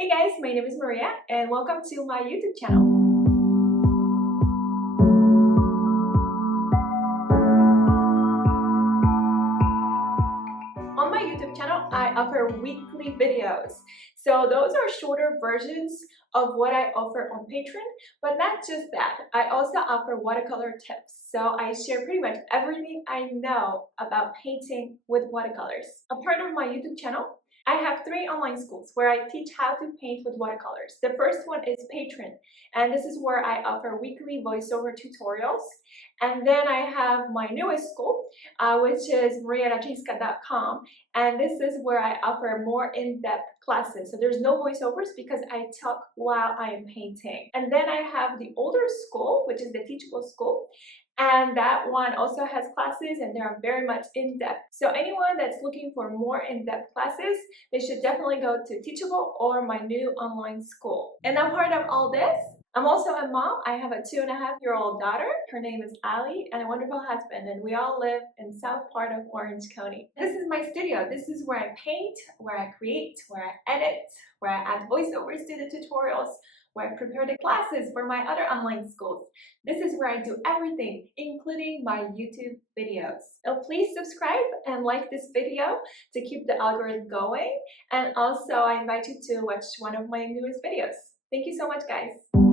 Hey guys, my name is Maria and welcome to my YouTube channel. On my YouTube channel, I offer weekly videos. So those are shorter versions of what I offer on Patreon, but not just that. I also offer watercolor tips. So I share pretty much everything I know about painting with watercolors. A part of my YouTube channel, I have 3 online schools where I teach how to paint with watercolors. The first one is Patreon, and this is where I offer weekly voiceover tutorials. And then I have my newest school, which is Mariachiska.com, and this is where I offer more in-depth classes. So there's no voiceovers because I talk while I am painting. And then I have the older school, which is the Teachable School. And that one also has classes and they are very much in-depth. So anyone that's looking for more in-depth classes, they should definitely go to Teachable or my new online school. And I'm part of all this. I'm also a mom. I have a 2.5-year-old daughter. Her name is Ali, and a wonderful husband, and we all live in south part of Orange County. This is my studio. This is where I paint, where I create, where I edit, where I add voiceovers to the tutorials, where I prepare the classes for my other online schools. This is where I do everything, including my YouTube videos. So please subscribe and like this video to keep the algorithm going. And also I invite you to watch one of my newest videos. Thank you so much, guys.